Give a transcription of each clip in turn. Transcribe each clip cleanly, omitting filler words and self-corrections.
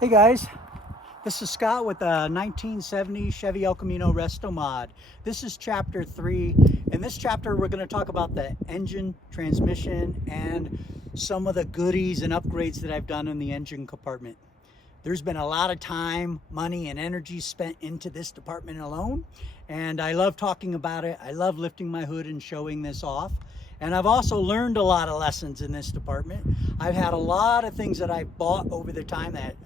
Hey guys, this is Scott with a 1970 Chevy El Camino Restomod. This is chapter 3. In this chapter we're going to talk about the engine, transmission, and some of the goodies and upgrades that I've done in the engine compartment. There's been a lot of time, money, and energy spent into this department alone, and I love talking about it. I love lifting my hood and showing this off. And I've also learned a lot of lessons in this department. I've had a lot of things that I bought over the time that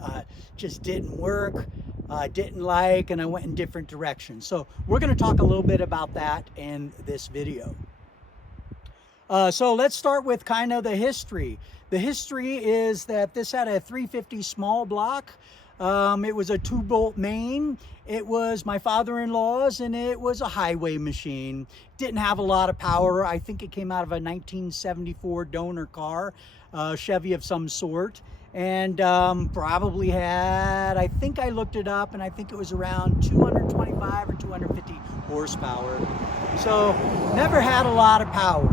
just didn't work, didn't like, and I went in different directions. So we're going to talk a little bit about that in this video. So let's start with kind of the history. The history is that this had a 350 small block. It was a 2-bolt main. It was my father-in-law's, and it was a highway machine. Didn't have a lot of power. I think it came out of a 1974 donor car, Chevy of some sort, and probably had, I think I looked it up, and I think it was around 225 or 250 horsepower. So never had a lot of power.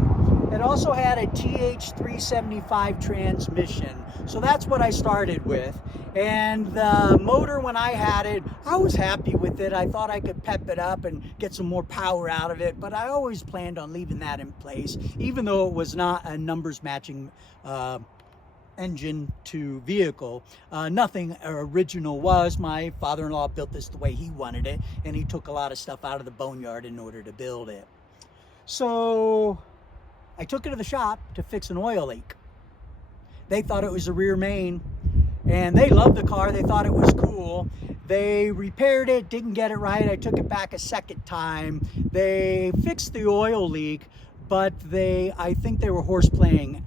It also had a TH375 transmission. So that's what I started with. And the motor, when I had it, I was happy with it. I thought I could pep it up and get some more power out of it, but I always planned on leaving that in place, even though it was not a numbers matching engine to vehicle. Nothing original was. My father-in-law built this the way he wanted it, and he took a lot of stuff out of the boneyard in order to build it. So I took it to the shop to fix an oil leak. They thought it was a rear main, and they loved the car. They thought it was cool. They repaired it, didn't get it right. I took it back a second time. They fixed the oil leak, but I think they were horseplaying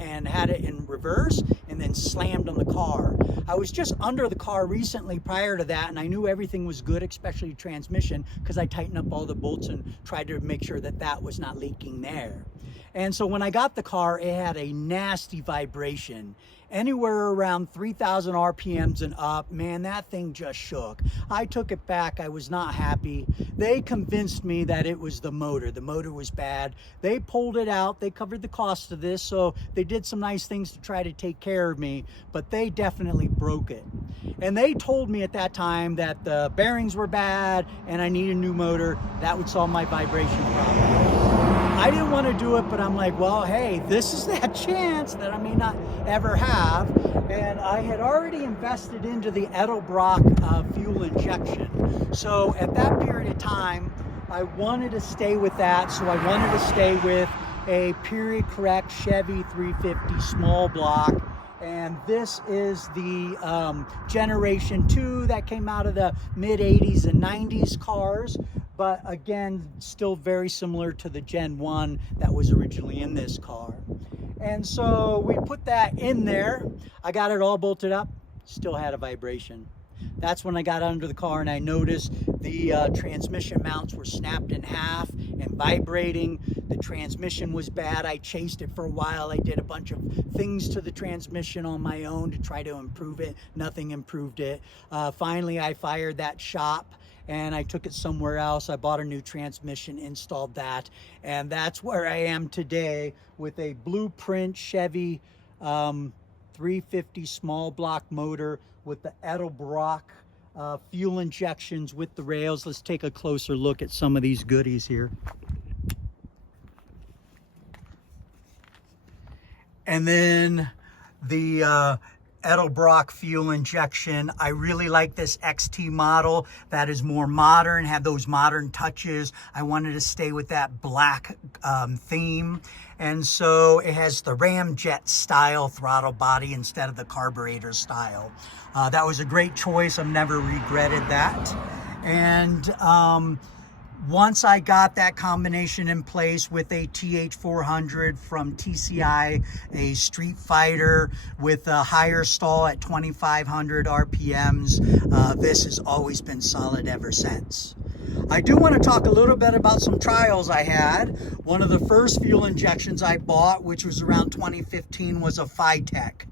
and had it in reverse and then slammed on the car. I was just under the car recently prior to that, and I knew everything was good, especially transmission, because I tightened up all the bolts and tried to make sure that that was not leaking there. And so when I got the car, it had a nasty vibration. Anywhere around 3,000 RPMs and up, man, that thing just shook. I took it back. I was not happy. They convinced me that it was the motor. The motor was bad. They pulled it out. They covered the cost of this, so they did some nice things to try to take care of me, but they definitely broke it. And they told me at that time that the bearings were bad and I need a new motor. That would solve my vibration problem. I didn't want to do it, but I'm like, well, hey, this is that chance that I may not ever have. And I had already invested into the Edelbrock fuel injection. So at that period of time, I wanted to stay with that. So I wanted to stay with a period correct Chevy 350 small block. And this is the Generation 2 that came out of the mid-80s and 90s cars. But again, still very similar to the Gen 1 that was originally in this car. And so we put that in there. I got it all bolted up, still had a vibration. That's when I got under the car and I noticed the transmission mounts were snapped in half and vibrating. The transmission was bad. I chased it for a while. I did a bunch of things to the transmission on my own to try to improve it. Nothing improved it. Finally, I fired that shop and I took it somewhere else. I bought a new transmission, installed that, and that's where I am today with a blueprint Chevy 350 small block motor with the Edelbrock fuel injections with the rails. Let's take a closer look at some of these goodies here. And then the Edelbrock fuel injection. I really like this XT model that is more modern, had those modern touches. I wanted to stay with that black theme. And so it has the Ramjet style throttle body instead of the carburetor style. That was a great choice. I've never regretted that. And once I got that combination in place with a TH400 from TCI, a Street Fighter with a higher stall at 2,500 RPMs, this has always been solid ever since. I do want to talk a little bit about some trials I had. One of the first fuel injections I bought, which was around 2015, was a Phytec.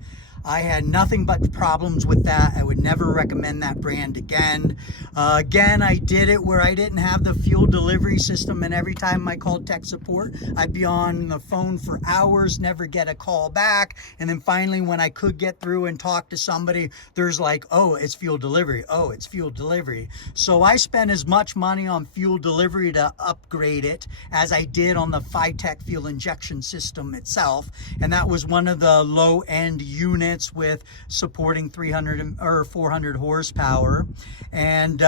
I had nothing but problems with that. I would never recommend that brand again. Again, I did it where I didn't have the fuel delivery system, and every time I called tech support, I'd be on the phone for hours, never get a call back. And then finally, when I could get through and talk to somebody, there's like, oh, it's fuel delivery. Oh, it's fuel delivery. So I spent as much money on fuel delivery to upgrade it as I did on the Phytech fuel injection system itself. And that was one of the low-end units with supporting 300 or 400 horsepower, and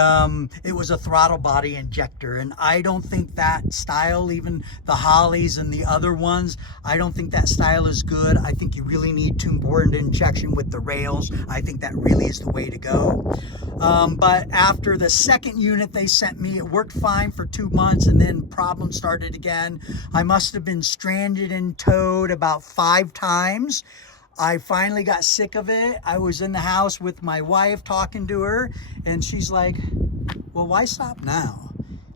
it was a throttle body injector. And I don't think that style, even the Hollies and the other ones, I don't think that style is good. I think you really need two-port injection with the rails. I think that really is the way to go. But after the second unit they sent me, it worked fine for 2 months, and then problems started again. I must have been stranded and towed about 5 times. I finally got sick of it. I was in the house with my wife talking to her, and she's like, well, why stop now?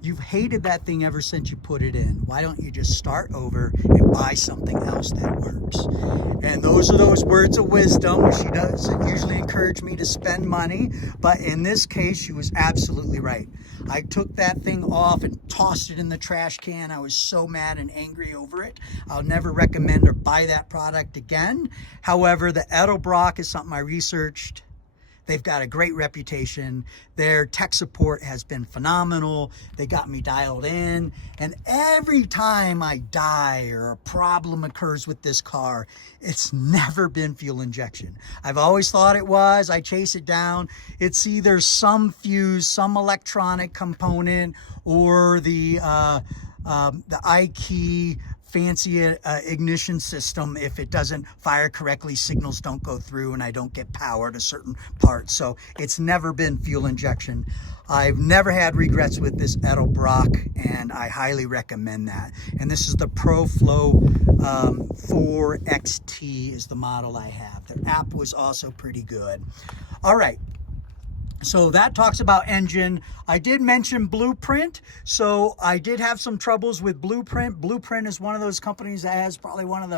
You've hated that thing ever since you put it in. Why don't you just start over and buy something else that works? And those are those words of wisdom. She doesn't usually encourage me to spend money, but in this case, she was absolutely right. I took that thing off and tossed it in the trash can. I was so mad and angry over it. I'll never recommend or buy that product again. However, the Edelbrock is something I researched. They've got a great reputation. Their tech support has been phenomenal. They got me dialed in. And every time I die or a problem occurs with this car, it's never been fuel injection. I've always thought it was. I chase it down. It's either some fuse, some electronic component, or the iKey fancy ignition system. If it doesn't fire correctly, signals don't go through and I don't get power to certain parts. So it's never been fuel injection. I've never had regrets with this Edelbrock, and I highly recommend that. And this is the ProFlow 4XT is the model I have. The app was also pretty good. All right. So that talks about engine. I did mention Blueprint. So I did have some troubles with Blueprint. Blueprint is one of those companies that has probably one of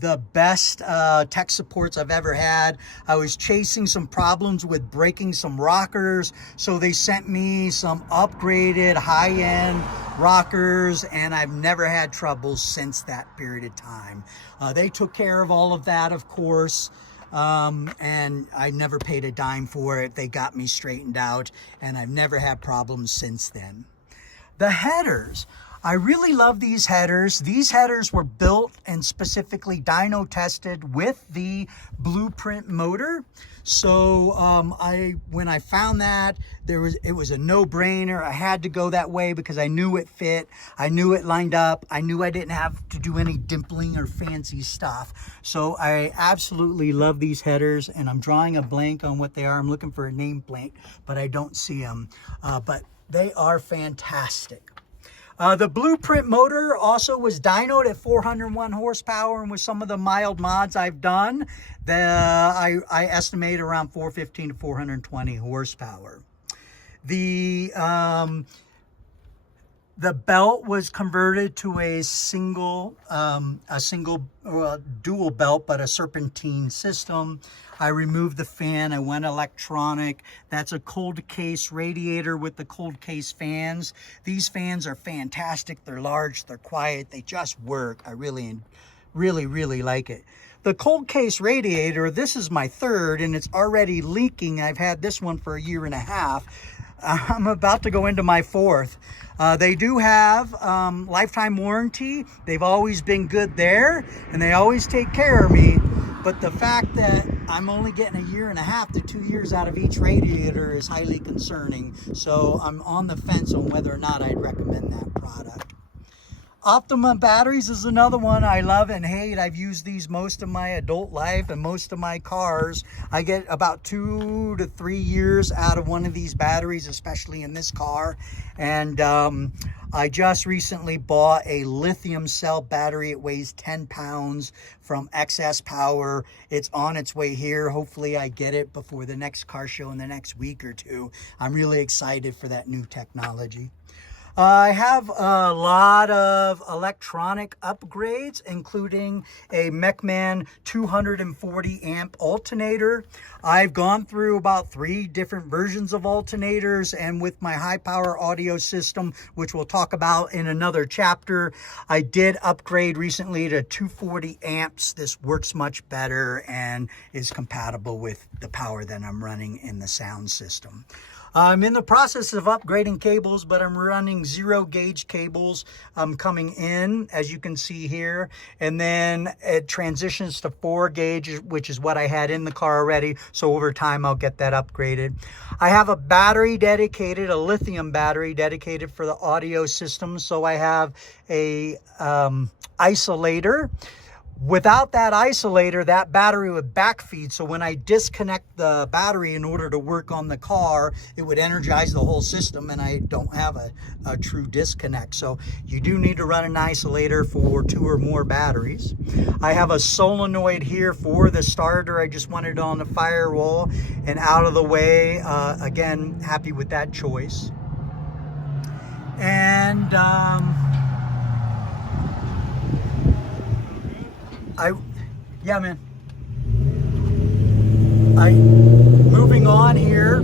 the best tech supports I've ever had. I was chasing some problems with breaking some rockers. So they sent me some upgraded high-end rockers, and I've never had troubles since that period of time. They took care of all of that, of course. And I never paid a dime for it. They got me straightened out, and I've never had problems since then. The headers. I really love these headers. These headers were built and specifically dyno tested with the Blueprint motor. So when I found that, it was a no-brainer. I had to go that way because I knew it fit. I knew it lined up. I knew I didn't have to do any dimpling or fancy stuff. So I absolutely love these headers, and I'm drawing a blank on what they are. I'm looking for a nameplate, but I don't see them. But they are fantastic. The Blueprint motor also was dynoed at 401 horsepower, and with some of the mild mods I've done, I estimate around 415 to 420 horsepower. The belt was converted to a dual belt, but a serpentine system. I removed the fan. I went electronic. That's a cold case radiator with the cold case fans. These fans are fantastic. They're large. They're quiet. They just work. I really like it. The cold case radiator, this is my third, and it's already leaking. I've had this one for 1.5 years. I'm about to go into my fourth. They do have lifetime warranty. They've always been good there, and they always take care of me. But the fact that I'm only getting 1.5 to 2 years out of each radiator is highly concerning. So I'm on the fence on whether or not I'd recommend that product. Optima batteries is another one I love and hate. I've used these most of my adult life and most of my cars. I get about 2 to 3 years out of one of these batteries, especially in this car. And I just recently bought a lithium cell battery. It weighs 10 pounds from XS Power. It's on its way here. Hopefully I get it before the next car show in the next week or two. I'm really excited for that new technology. I have a lot of electronic upgrades, including a Mechman 240 amp alternator. I've gone through about 3 different versions of alternators, and with my high power audio system, which we'll talk about in another chapter, I did upgrade recently to 240 amps. This works much better and is compatible with the power that I'm running in the sound system. I'm in the process of upgrading cables, but I'm running 0 gauge cables coming in, as you can see here. And then it transitions to 4 gauge, which is what I had in the car already. So over time, I'll get that upgraded. I have a battery dedicated, a lithium battery dedicated for the audio system. So I have a isolator. Without that isolator, that battery would backfeed. So when I disconnect the battery in order to work on the car, it would energize the whole system, and I don't have a true disconnect. So you do need to run an isolator for 2 or more batteries. I have a solenoid here for the starter. I just wanted it on the firewall and out of the way. Again, happy with that choice. And yeah, man. Moving on here,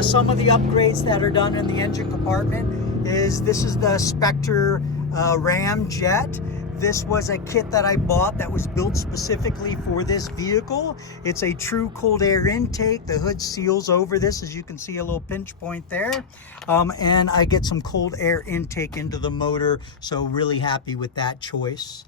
some of the upgrades that are done in the engine compartment is this is the Spectre Ram Jet. This was a kit that I bought that was built specifically for this vehicle. It's a true cold air intake. The hood seals over this, as you can see a little pinch point there. And I get some cold air intake into the motor, so really happy with that choice.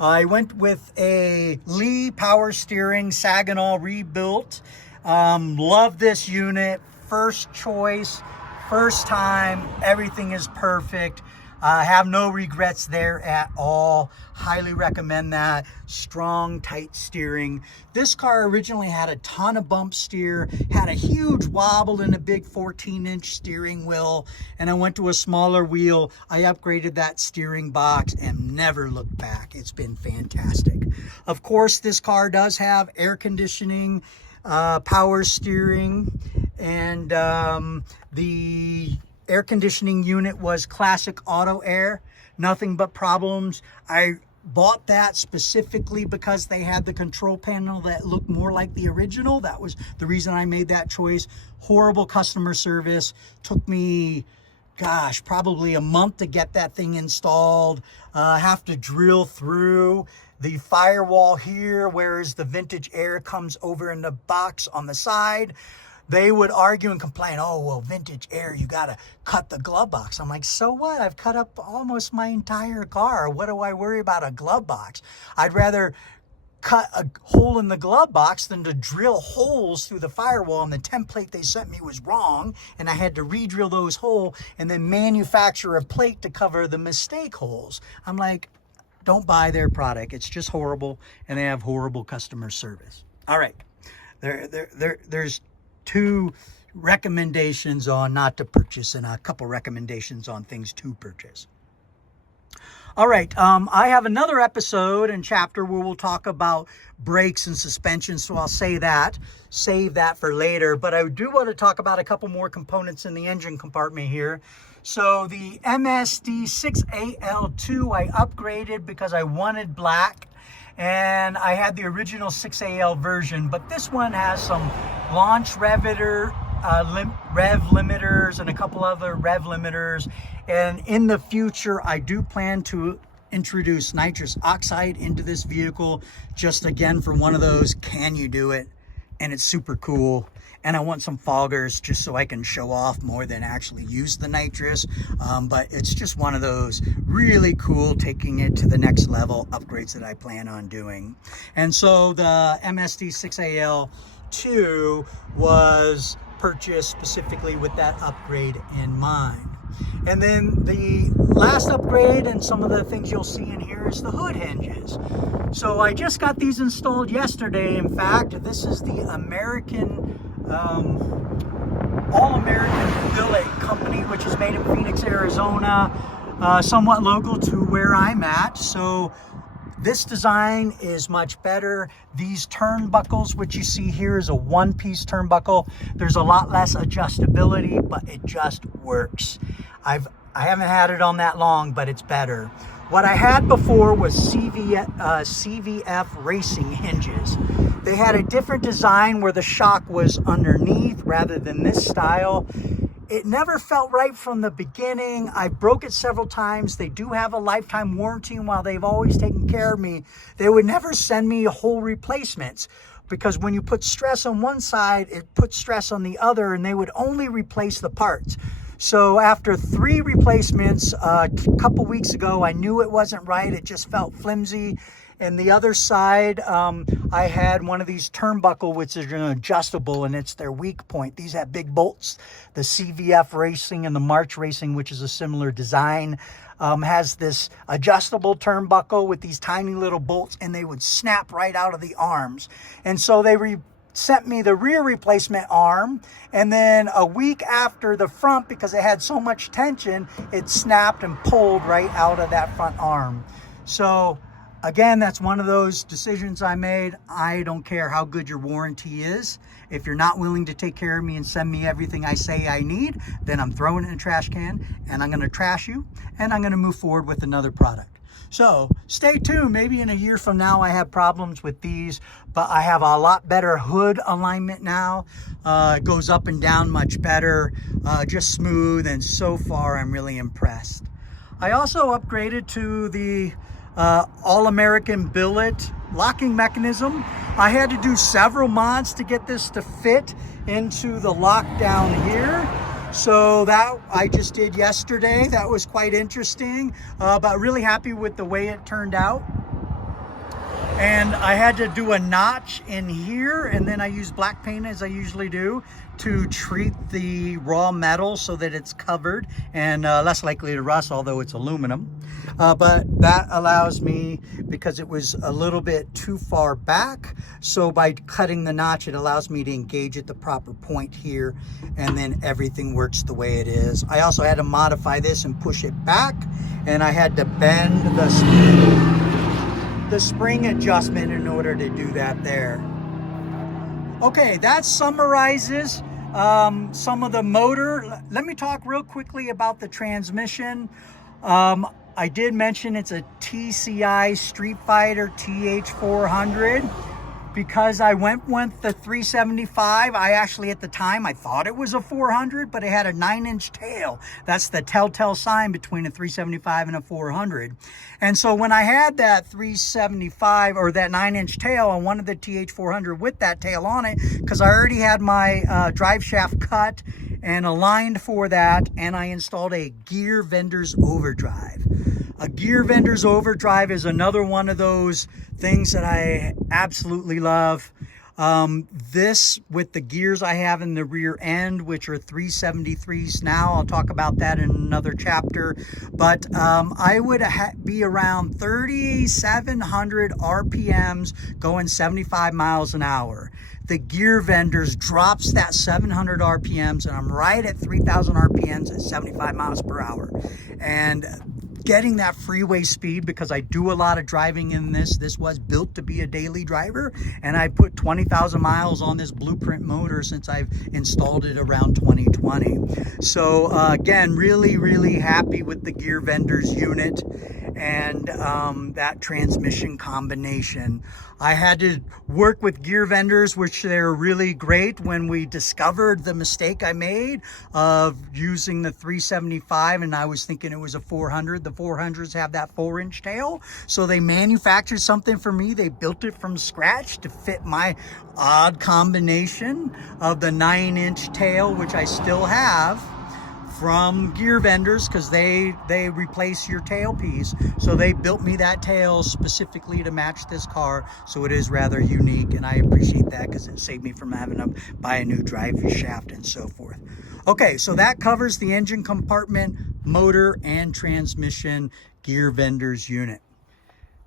I went with a Lee power steering Saginaw rebuilt. Love this unit. First choice, first time. Everything is perfect. I have no regrets there at all. Highly recommend that. Strong, tight steering. This car originally had a ton of bump steer, had a huge wobble and a big 14-inch steering wheel, and I went to a smaller wheel. I upgraded that steering box and never looked back. It's been fantastic. Of course, this car does have air conditioning, power steering, and the air conditioning unit was classic auto air, nothing but problems. I bought that specifically because they had the control panel that looked more like the original. That was the reason I made that choice. Horrible customer service. Took me, gosh, probably a month to get that thing installed. Have to drill through the firewall here, whereas the vintage air comes over in the box on the side. They would argue and complain, oh, well, vintage air, you got to cut the glove box. I'm like, so what? I've cut up almost my entire car. What do I worry about a glove box? I'd rather cut a hole in the glove box than to drill holes through the firewall, and the template they sent me was wrong, and I had to re-drill those holes and then manufacture a plate to cover the mistake holes. I'm like, don't buy their product. It's just horrible, and they have horrible customer service. All right, there's 2 recommendations on not to purchase and a couple recommendations on things to purchase. All right, I have another episode and chapter where we'll talk about brakes and suspension, so I'll save that for later. But I do want to talk about a couple more components in the engine compartment here. So the MSD 6AL2 I upgraded because I wanted black, and I had the original 6AL version, but this one has some launch rev limiters and a couple other rev limiters. And in the future, I do plan to introduce nitrous oxide into this vehicle, just again for one of those, can you do it? And it's super cool. And I want some foggers just so I can show off more than actually use the nitrous. But it's just one of those really cool, taking it to the next level upgrades that I plan on doing. And so the MSD 6AL2 was purchased specifically with that upgrade in mind. And then the last upgrade and some of the things you'll see in here is the hood hinges. So I just got these installed yesterday. In fact, this is the American All-American Billet Company, which is made in Phoenix, Arizona, somewhat local to where I'm at. So this design is much better. These turnbuckles, which you see here, is a one-piece turnbuckle. There's a lot less adjustability, but it just works. I've I haven't had it on that long, but it's better. What I had before was CVF racing hinges. They had a different design where the shock was underneath rather than this style. It never felt right from the beginning. I broke it several times. They do have a lifetime warranty, and while they've always taken care of me, they would never send me whole replacements, because when you put stress on one side, it puts stress on the other, and they would only replace the parts. So after 3 replacements a couple weeks ago, I knew it wasn't right. It just felt flimsy. And the other side, I had one of these turnbuckle, which is an adjustable, and it's their weak point. These have big bolts. The CVF Racing and the March Racing, which is a similar design, has this adjustable turnbuckle with these tiny little bolts, and they would snap right out of the arms. And so they sent me the rear replacement arm, and then a week after the front, because it had so much tension, it snapped and pulled right out of that front arm. So again, that's one of those decisions I made. I don't care how good your warranty is. If you're not willing to take care of me and send me everything I say I need, then I'm throwing it in a trash can, and I'm going to trash you, and I'm going to move forward with another product. So stay tuned. Maybe in a year from now I have problems with these, but I have a lot better hood alignment now. It goes up and down much better, just smooth, and so far I'm really impressed. I also upgraded to the All-American billet locking mechanism. I had to do several mods to get this to fit into the lockdown here. So that I just did yesterday. That was quite interesting, but really happy with the way it turned out. And I had to do a notch in here, and then I used black paint, as I usually do, to treat the raw metal so that it's covered and less likely to rust, although it's aluminum. But that allows me, because it was a little bit too far back, so by cutting the notch, it allows me to engage at the proper point here, and then everything works the way it is. I also had to modify this and push it back, and I had to bend the spring adjustment in order to do that there. Okay, that summarizes some of the motor. Let me talk real quickly about the transmission. I did mention it's a TCI Street Fighter TH400. Because I went with the 375, I actually, at the time, I thought it was a 400, but it had a 9-inch tail. That's the telltale sign between a 375 and a 400. And so when I had that 375, or that 9-inch tail, I wanted the TH400 with that tail on it, because I already had my drive shaft cut and aligned for that, and I installed a gear vendor's overdrive. A gear vendor's overdrive is another one of those things that I absolutely love. This, with the gears I have in the rear end, which are 373s now, I'll talk about that in another chapter, but I would be around 3,700 RPMs going 75 miles an hour. The gear vendors drops that 700 RPMs, and I'm right at 3,000 RPMs at 75 miles per hour. And getting that freeway speed, because I do a lot of driving in this. This was built to be a daily driver, and I put 20,000 miles on this Blueprint motor since I've installed it around 2020. So again, really happy with the gear vendors unit and that transmission combination. I had to work with gear vendors, which they're really great. When we discovered the mistake I made of using the 375 and I was thinking it was a 400, the 400s have that 4-inch tail. So they manufactured something for me. They built it from scratch to fit my odd combination of the 9-inch tail, which I still have from gear vendors, because they replace your tailpiece. So they built me that tail specifically to match this car, so it is rather unique, and I appreciate that because it saved me from having to buy a new drive shaft and so forth. Okay, so that covers the engine compartment, motor, and transmission gear vendors unit.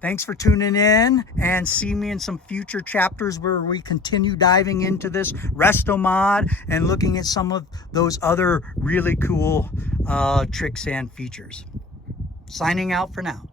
Thanks for tuning in, and see me in some future chapters where we continue diving into this Restomod and looking at some of those other really cool tricks and features. Signing out for now.